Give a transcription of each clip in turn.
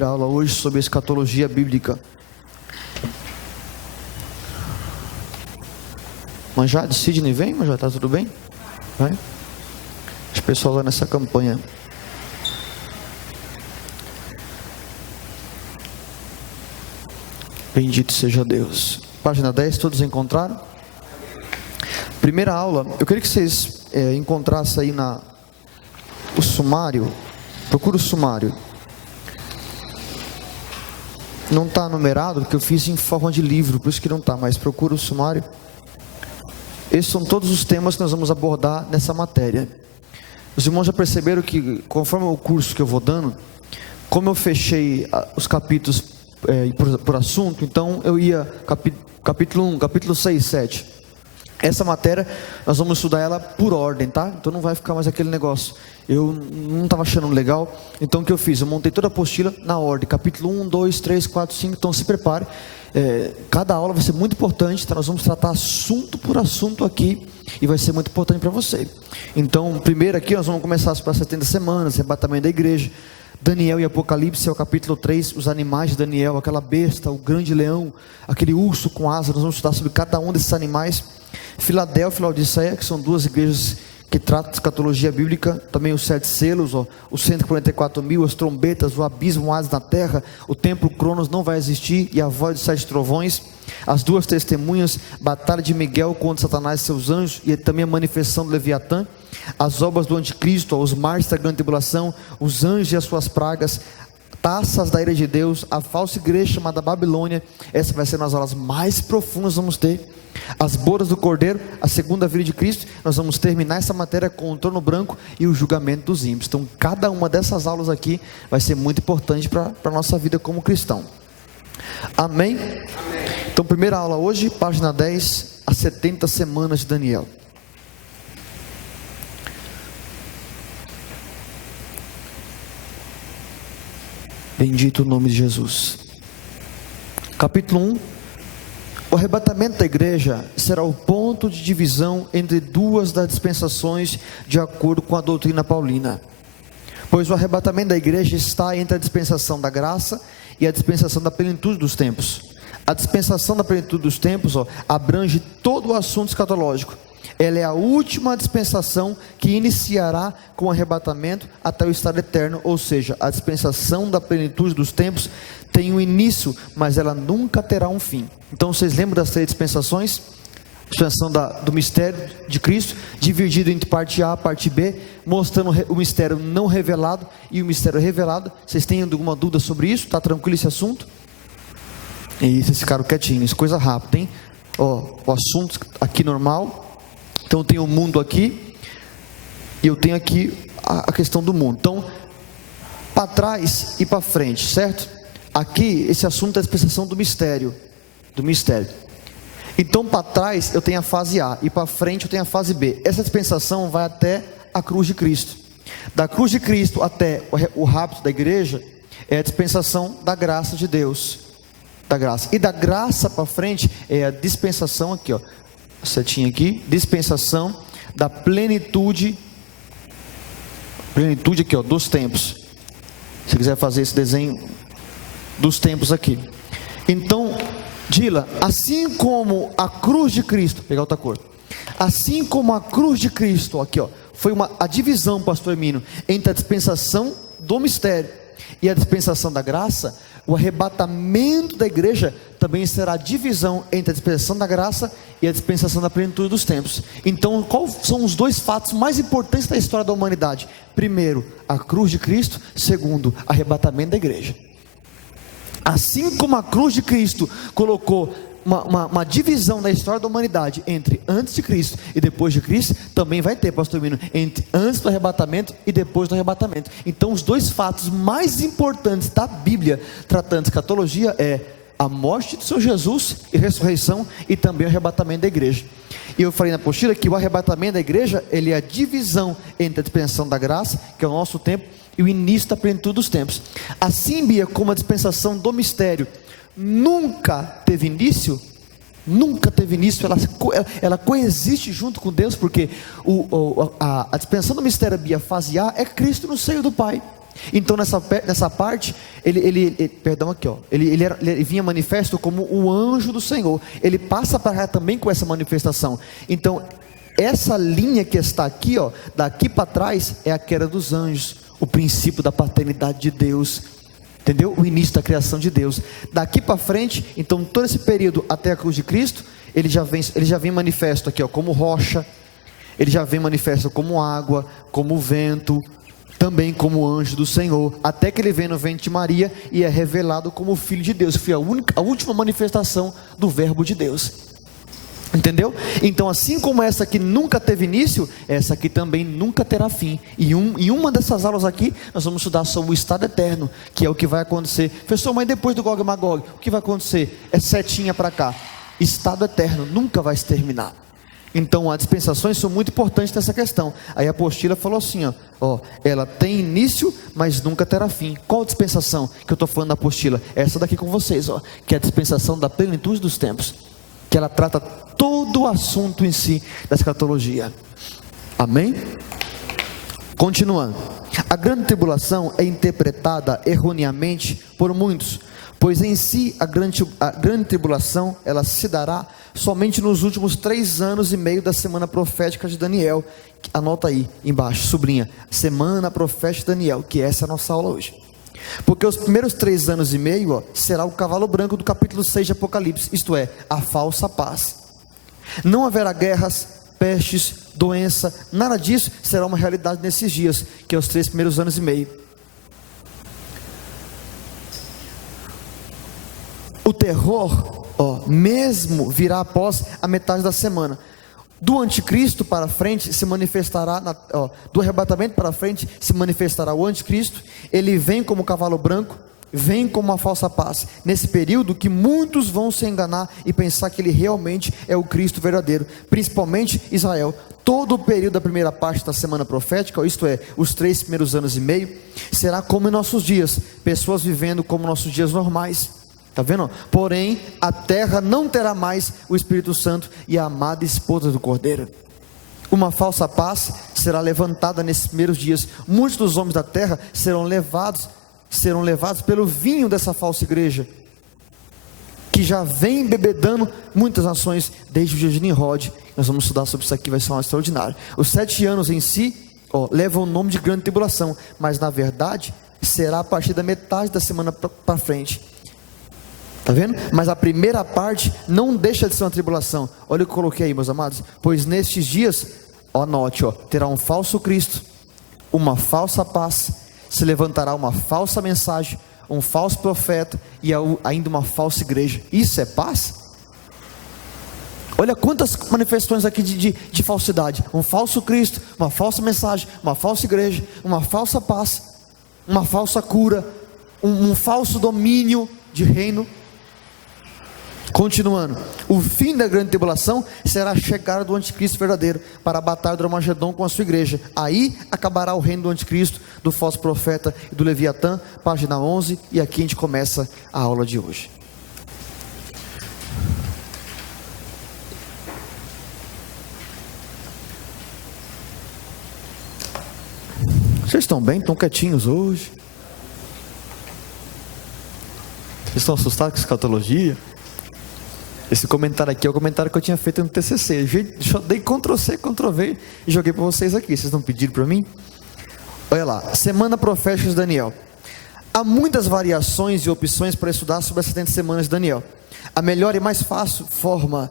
Aula hoje sobre escatologia bíblica. Manjade, Sidney, vem, Manjade, tá tudo bem? Vai. Deixa o pessoal lá nessa campanha. Bendito seja Deus. Página 10, todos encontraram? Primeira aula, eu queria que vocês encontrassem aí o sumário. Procura o sumário. Não está numerado, porque eu fiz em forma de livro, por isso que não está, mas procura o sumário. Esses são todos os temas que nós vamos abordar nessa matéria. Os irmãos já perceberam que, conforme o curso que eu vou dando, como eu fechei os capítulos por assunto, então eu ia capítulo 1, capítulo 6, 7. Essa matéria, nós vamos estudar ela por ordem, tá? Então não vai ficar mais aquele negócio. Eu não estava achando legal, então o que eu fiz? Eu montei toda a apostila na ordem, capítulo 1, 2, 3, 4, 5, então se prepare. Cada aula vai ser muito importante, tá? Nós vamos tratar assunto por assunto aqui, e vai ser muito importante para você. Então, primeiro aqui, nós vamos começar para 70 semanas, arrebatamento da igreja. Daniel e Apocalipse, é o capítulo 3, os animais de Daniel, aquela besta, o grande leão, aquele urso com asas, nós vamos estudar sobre cada um desses animais. Filadélfia e Laodiceia, que são duas igrejas que tratam de escatologia bíblica, também os 7 selos, os 144.000, as trombetas, o abismo, o Hades na terra, o templo Cronos não vai existir, e a voz dos 7 trovões, as duas testemunhas, batalha de Miguel contra Satanás e seus anjos, e também a manifestação do Leviatã, as obras do anticristo, os mártires da grande tribulação, os anjos e as suas pragas, taças da ira de Deus, a falsa igreja chamada Babilônia. Essa vai ser uma das aulas mais profundas que vamos ter. As bodas do Cordeiro, a segunda vinda de Cristo. Nós vamos terminar essa matéria com o trono branco e o julgamento dos ímpios. Então cada uma dessas aulas aqui vai ser muito importante para a nossa vida como cristão. Amém? Amém? Então primeira aula hoje, página 10, as 70 semanas de Daniel. Bendito o nome de Jesus. Capítulo 1. O arrebatamento da igreja será o ponto de divisão entre duas das dispensações, de acordo com a doutrina paulina. Pois o arrebatamento da igreja está entre a dispensação da graça e a dispensação da plenitude dos tempos. A dispensação da plenitude dos tempos abrange todo o assunto escatológico. Ela é a última dispensação que iniciará com o arrebatamento até o estado eterno, ou seja, a dispensação da plenitude dos tempos tem um início, mas ela nunca terá um fim. Então vocês lembram das 3 dispensações? Dispensação do mistério de Cristo, dividido entre parte A e parte B, mostrando o mistério não revelado e o mistério revelado. Vocês têm alguma dúvida sobre isso? Está tranquilo esse assunto? E vocês ficaram quietinhos, coisa rápida, hein? O assunto aqui normal. Então tem o mundo aqui, e eu tenho aqui a questão do mundo. Então, para trás e para frente, certo? Aqui, esse assunto é a dispensação do mistério. Então, para trás eu tenho a fase A, e para frente eu tenho a fase B. Essa dispensação vai até a cruz de Cristo. Da cruz de Cristo até o rapto da igreja, é a dispensação da graça de Deus. Da graça. E da graça para frente, é a dispensação aqui, setinha aqui, dispensação da plenitude aqui, dos tempos. Se quiser fazer esse desenho dos tempos aqui. Então, Dila, assim como a cruz de Cristo, vou pegar outra cor. Assim como a cruz de Cristo, aqui foi a divisão, pastor Emílio, entre a dispensação do mistério e a dispensação da graça, o arrebatamento da igreja também será a divisão entre a dispensação da graça e a dispensação da plenitude dos tempos. Então, quais são os 2 fatos mais importantes da história da humanidade? Primeiro, a cruz de Cristo. Segundo, arrebatamento da igreja. Assim como a cruz de Cristo colocou uma divisão da história da humanidade entre antes de Cristo e depois de Cristo, também vai ter, pastor Mino, entre antes do arrebatamento e depois do arrebatamento. Então os 2 fatos mais importantes da Bíblia tratando de escatologia é a morte do Senhor Jesus e ressurreição, e também o arrebatamento da igreja. E eu falei na apostila que o arrebatamento da igreja, ele é a divisão entre a dispensação da graça, que é o nosso tempo, e o início da plenitude dos tempos. Assim, Bia, como a dispensação do mistério nunca teve início, ela coexiste junto com Deus, porque a dispensação do mistério, Bia, fase A, é Cristo no seio do Pai. Então nessa parte, ele vinha manifesto como o anjo do Senhor. Ele passa para cá também com essa manifestação. Então essa linha que está aqui, daqui para trás, é a queda dos anjos, o princípio da paternidade de Deus, entendeu? O início da criação de Deus. Daqui para frente, então todo esse período até a cruz de Cristo, ele já vem manifesto aqui, como rocha. Ele já vem manifesto como água, como vento, também como anjo do Senhor, até que ele vem no ventre de Maria e é revelado como Filho de Deus. Foi a última manifestação do verbo de Deus, entendeu? Então assim como essa aqui nunca teve início, essa aqui também nunca terá fim. E em uma dessas aulas aqui, nós vamos estudar sobre o estado eterno, que é o que vai acontecer. Professor, mas depois do Gog e Magog, o que vai acontecer? É setinha para cá. Estado eterno, nunca vai se terminar. Então as dispensações são muito importantes nessa questão. Aí a apostila falou assim, ela tem início, mas nunca terá fim. Qual dispensação que eu estou falando da apostila? Essa daqui com vocês, que é a dispensação da plenitude dos tempos, que ela trata todo o assunto em si da escatologia. Amém? Continuando, a grande tribulação é interpretada erroneamente por muitos, pois em si a grande tribulação, ela se dará somente nos últimos 3 anos e meio da semana profética de Daniel. Anota aí embaixo, sublinha, semana profética de Daniel, que essa é a nossa aula hoje. Porque os primeiros 3 anos e meio, será o cavalo branco do capítulo 6 de Apocalipse, isto é, a falsa paz. Não haverá guerras, pestes, doença, nada disso será uma realidade nesses dias, que é os 3 primeiros anos e meio. O terror, mesmo virá após a metade da semana. Do anticristo para frente se manifestará, do arrebatamento para frente se manifestará o anticristo. Ele vem como cavalo branco, vem como uma falsa paz. Nesse período que muitos vão se enganar e pensar que ele realmente é o Cristo verdadeiro, principalmente Israel. Todo o período da primeira parte da semana profética, isto é, os 3 primeiros anos e meio, será como em nossos dias, pessoas vivendo como nossos dias normais. Está vendo? Porém, a terra não terá mais o Espírito Santo e a amada esposa do Cordeiro. Uma falsa paz será levantada nesses primeiros dias. Muitos dos homens da terra serão levados pelo vinho dessa falsa igreja, que já vem bebedando muitas nações desde o dia de Nimrod. Nós vamos estudar sobre isso aqui, vai ser um extraordinário. Os 7 anos em si, levam o nome de grande tribulação, mas na verdade será a partir da metade da semana para frente. Está vendo? Mas a primeira parte não deixa de ser uma tribulação. Olha o que eu coloquei aí, meus amados. Pois nestes dias, anote, terá um falso Cristo, uma falsa paz, se levantará uma falsa mensagem, um falso profeta e ainda uma falsa igreja. Isso é paz? Olha quantas manifestações aqui de falsidade. Um falso Cristo, uma falsa mensagem, uma falsa igreja, uma falsa paz, uma falsa cura, um falso domínio de reino. Continuando, o fim da grande tribulação será a chegada do anticristo verdadeiro para a batalha do Armagedon com a sua igreja. Aí acabará o reino do anticristo, do falso profeta e do Leviatã, página 11, e aqui a gente começa a aula de hoje. Vocês estão bem? Estão quietinhos hoje? Vocês estão assustados com escatologia? Esse comentário aqui é o comentário que eu tinha feito no TCC. Eu dei Ctrl+C, Ctrl+V e joguei para vocês aqui. Vocês não pediram para mim? Olha lá, semana profética de Daniel. Há muitas variações e opções para estudar sobre as 70 semanas de Daniel. A melhor e mais fácil forma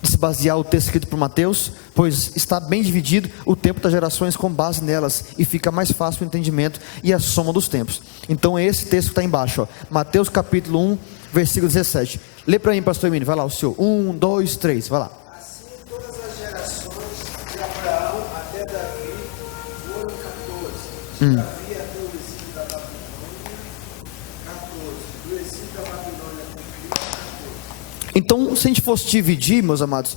de se basear o texto escrito por Mateus, pois está bem dividido o tempo das gerações com base nelas, e fica mais fácil o entendimento e a soma dos tempos. Então é esse texto que está embaixo, Mateus capítulo 1, versículo 17. Lê para mim, pastor Emílio, vai lá, o senhor. 1, 2, 3, vai lá. Assim todas as gerações de Abraão até Davi foram 14. De Davi até o exílio da Babilônia, 14. Do exílio da Babilônia até Cristo, 14. Então, se a gente fosse dividir, meus amados,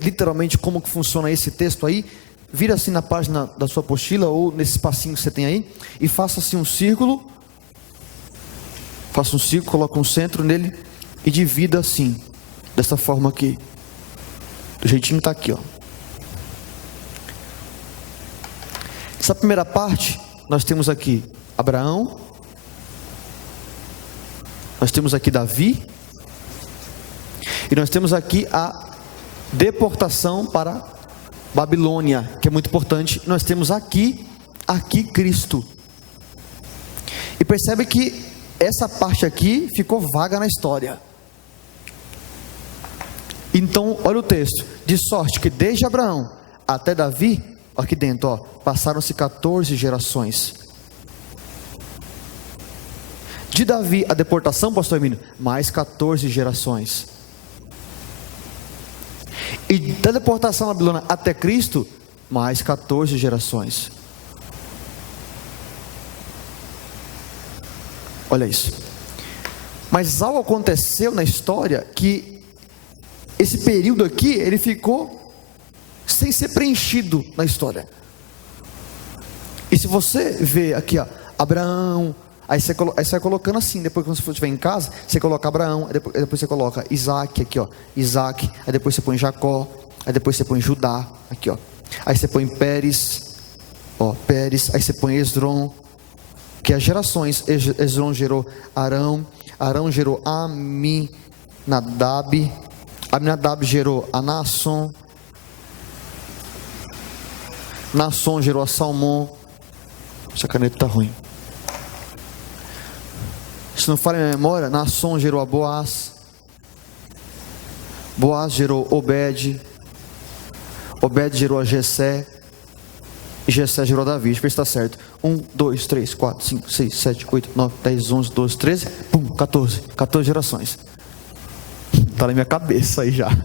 literalmente como que funciona esse texto aí, vira assim na página da sua apostila, ou nesse espacinho que você tem aí, e faça assim um círculo, coloca um centro nele, e divida assim, dessa forma aqui, do jeitinho que está aqui, Essa primeira parte, nós temos aqui Abraão, nós temos aqui Davi, e nós temos aqui a deportação para Babilônia, que é muito importante. Nós temos aqui Cristo. E percebe que essa parte aqui ficou vaga na história. Então, olha o texto: de sorte que desde Abraão até Davi, aqui dentro, ó, passaram-se 14 gerações. De Davi a deportação, pastor Emílio, mais 14 gerações. E da deportação da Babilônia até Cristo, mais 14 gerações. Olha isso. Mas algo aconteceu na história que esse período aqui, ele ficou sem ser preenchido na história. E se você vê aqui, ó, Abraão, aí você vai colocando assim, depois quando você estiver em casa, você coloca Abraão, aí depois você coloca Isaac, aqui ó, Isaac, aí depois você põe Jacó, aí depois você põe Judá, aqui ó, aí você põe Pérez, ó, Pérez, aí você põe Esdrom, que as gerações, Esdrom gerou Arão, Arão gerou Aminadab, Aminadab gerou a Naasson, Naasson gerou a Salmão. Essa caneta está ruim. Se não falha a minha memória, Naasson gerou a Boaz, Boaz gerou Obed, Obed gerou a Jessé, e Jessé gerou a Davi. Deixa eu ver se está certo. 1, 2, 3, 4, 5, 6, 7, 8, 9, 10, 11, 12, 13, 14 gerações. Está na minha cabeça aí já.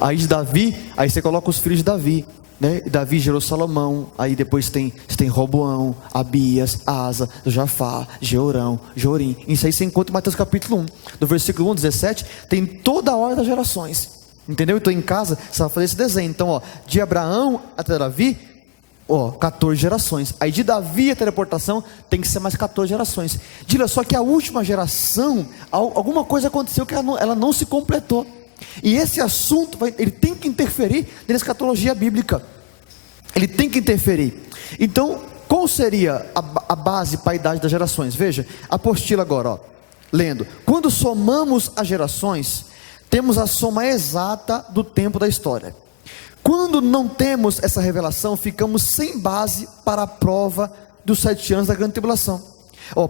Aí de Davi, aí você coloca os filhos de Davi, né? Davi gerou Salomão, aí depois você tem Roboão, Abias, Asa, Jafá, Jeorão, Jorim. Isso aí você encontra em Mateus capítulo 1, do versículo 1, 17, tem toda a ordem das gerações, entendeu? Então em casa, você vai fazer esse desenho. Então ó, de Abraão até Davi, ó, 14 gerações. Aí de Davi até a deportação, tem que ser mais 14 gerações. Diga só que a última geração, alguma coisa aconteceu que ela não se completou. E esse assunto, ele tem que interferir na escatologia bíblica. Ele tem que interferir. Então, qual seria a base para a idade das gerações? Veja, a apostila agora, ó, lendo. Quando somamos as gerações, temos a soma exata do tempo da história. Quando não temos essa revelação, ficamos sem base para a prova dos 7 anos da grande tribulação.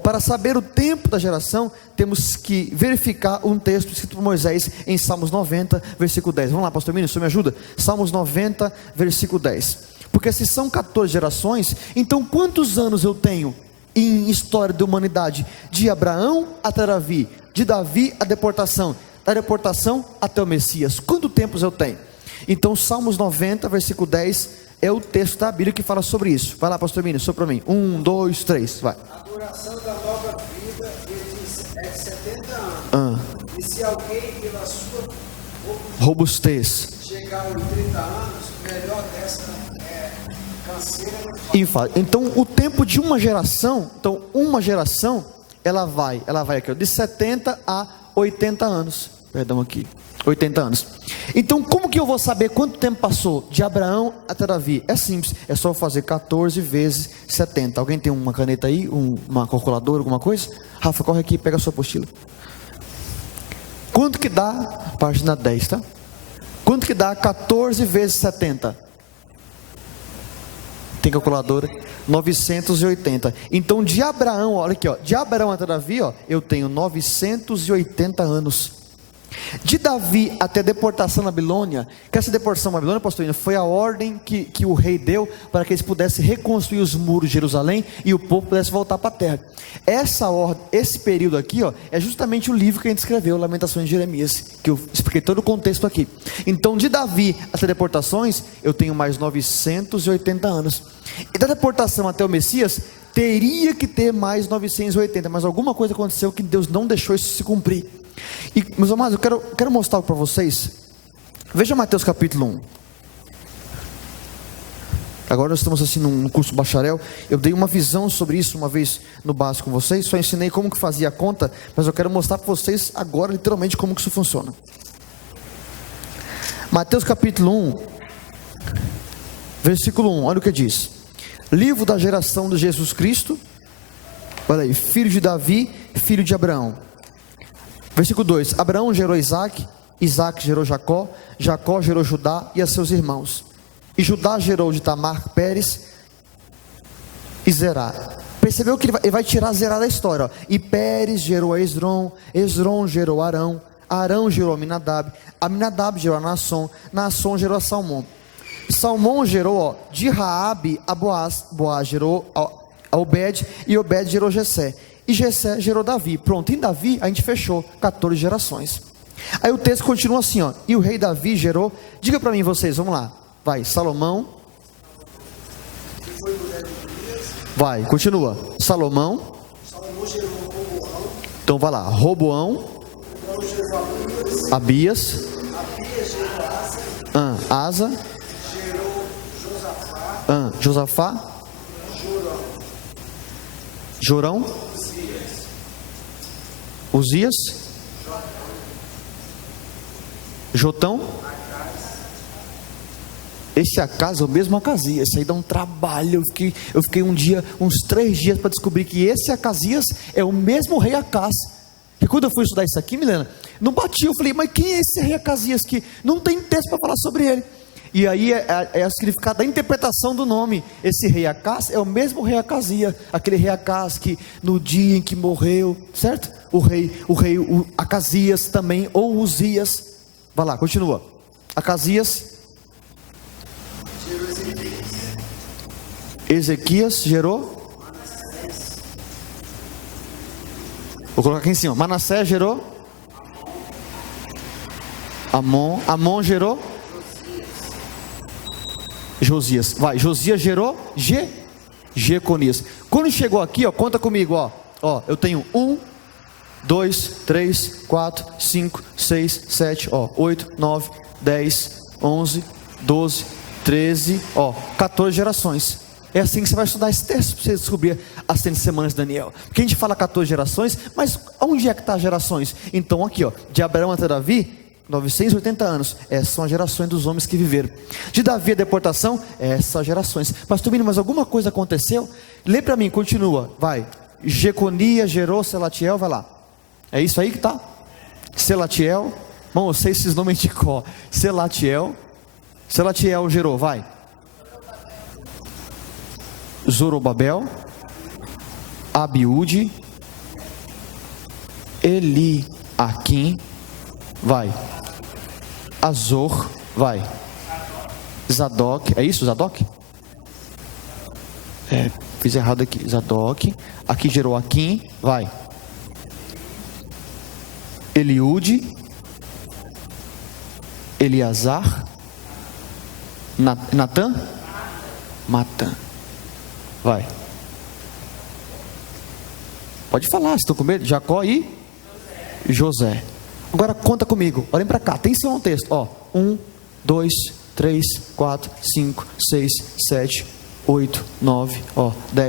Para saber o tempo da geração, temos que verificar um texto escrito por Moisés em Salmos 90, versículo 10. Vamos lá, pastor Mínio, o senhor me ajuda? Salmos 90, versículo 10. Porque se são 14 gerações, então quantos anos eu tenho em história da humanidade? De Abraão até Davi, de Davi à deportação, da deportação até o Messias. Quantos tempos eu tenho? Então Salmos 90, versículo 10 é o texto da Bíblia que fala sobre isso. Vai lá, pastor Mínio, só para mim. 1, 2, 3, vai. A duração da nova vida é de 70 anos. E se alguém pela sua robustez chegar aos 30 anos, melhor dessa canseira. Então o tempo de uma geração, ela vai aqui, ó, de 70 a 80 anos. Perdão aqui. 80 anos. Então como que eu vou saber quanto tempo passou de Abraão até Davi? É simples, é só fazer 14 vezes 70. Alguém tem uma caneta aí, uma calculadora, alguma coisa? Rafa, corre aqui, pega a sua apostila. Quanto que dá? Página 10, tá? Quanto que dá 14 vezes 70? Tem calculadora? 980. Então de Abraão, olha aqui, ó, de Abraão até Davi, ó, eu tenho 980 anos. De Davi até a deportação na Babilônia, que essa deportação na Babilônia, pastor, foi a ordem que o rei deu para que eles pudessem reconstruir os muros de Jerusalém e o povo pudesse voltar para a terra. Essa ordem, esse período aqui, ó, é justamente o livro que a gente escreveu, Lamentações de Jeremias, que eu expliquei todo o contexto aqui. Então de Davi até deportações, eu tenho mais 980 anos. E da deportação até o Messias, teria que ter mais 980, mas alguma coisa aconteceu que Deus não deixou isso se cumprir. E, meus amados, eu quero mostrar para vocês. Veja Mateus capítulo 1. Agora nós estamos assim num curso bacharel. Eu dei uma visão sobre isso uma vez no básico com vocês. Só ensinei como que fazia a conta, mas eu quero mostrar para vocês agora literalmente como que isso funciona. Mateus capítulo 1, versículo 1, olha o que diz. livro da geração de Jesus Cristo, olha aí, filho de Davi, filho de Abraão. Versículo 2: Abraão gerou Isaac, Isaac gerou Jacó, Jacó gerou Judá e a seus irmãos. E Judá gerou de Tamar, Pérez e Zerá. Percebeu que ele vai tirar Zerá da história, ó. E Pérez gerou a Esdrom, Esdrom gerou Arão, Arão gerou Aminadab, Aminadab gerou a Naasson, Naasson gerou a Salmão. Salmão gerou, ó, de Raabe a Boaz, Boaz gerou a Obed, e Obed gerou Jessé, e Jessé gerou Davi. Pronto, em Davi a gente fechou 14 gerações. Aí o texto continua assim, ó: e o rei Davi gerou, diga para mim vocês, vamos lá, vai, Salomão, vai, continua, Salomão gerou Roboão, então vai lá, Roboão, gerou Abias, gerou Asa, Asa, gerou Josafá, Josafá, Jorão, Uzias, Jotão. Esse Acas é o mesmo Acasias. Esse aí dá um trabalho. Eu fiquei uns 3 dias para descobrir que esse Acasias é o mesmo rei Acas. E quando eu fui estudar isso aqui, Milena, não bati. Eu falei, mas quem é esse rei Acasias que não tem texto para falar sobre ele? E aí é o significado da interpretação do nome. Esse rei Acas é o mesmo rei Acasias, aquele rei Acas que no dia em que morreu, certo? O rei Acasias também, ou Uzias. Vai lá, continua. Acasias, Ezequias gerou, vou colocar aqui em cima. Manassés gerou Amon, Amon gerou Josias, vai, Josias gerou Jeconias. Quando chegou aqui, ó, conta comigo, ó, eu tenho 1, 2, 3, 4, 5, 6, 7, 8, 9, 10, 11, 12, 13, 14 gerações. É assim que você vai estudar esse texto, para você descobrir as 100 semanas de Daniel. Porque a gente fala 14 gerações, mas onde é que está as gerações? Então aqui, ó, de Abraão até Davi, 980 anos, essas são as gerações dos homens que viveram. De Davi a deportação, essas gerações. Pastor Mino, mas alguma coisa aconteceu? Lê para mim, continua, vai. Jeconias gerou Selatiel, vai lá. É isso aí que tá? Selatiel, bom, eu sei esses nomes de cor. Selatiel gerou, vai. Zorobabel, Abiúde, Eliaquim, vai. Azor, vai. Zadok, é isso, Zadok? Fiz errado aqui, Zadok. Aqui gerou Aquim, vai. Eliúde, Eleazar, Natã, Matã, vai. Pode falar, se estou com medo. Jacó e José. Agora conta comigo, olhem para cá, atenção ao texto, 1, 2, 3, 4, 5, 6, 7, 8, 9, 10.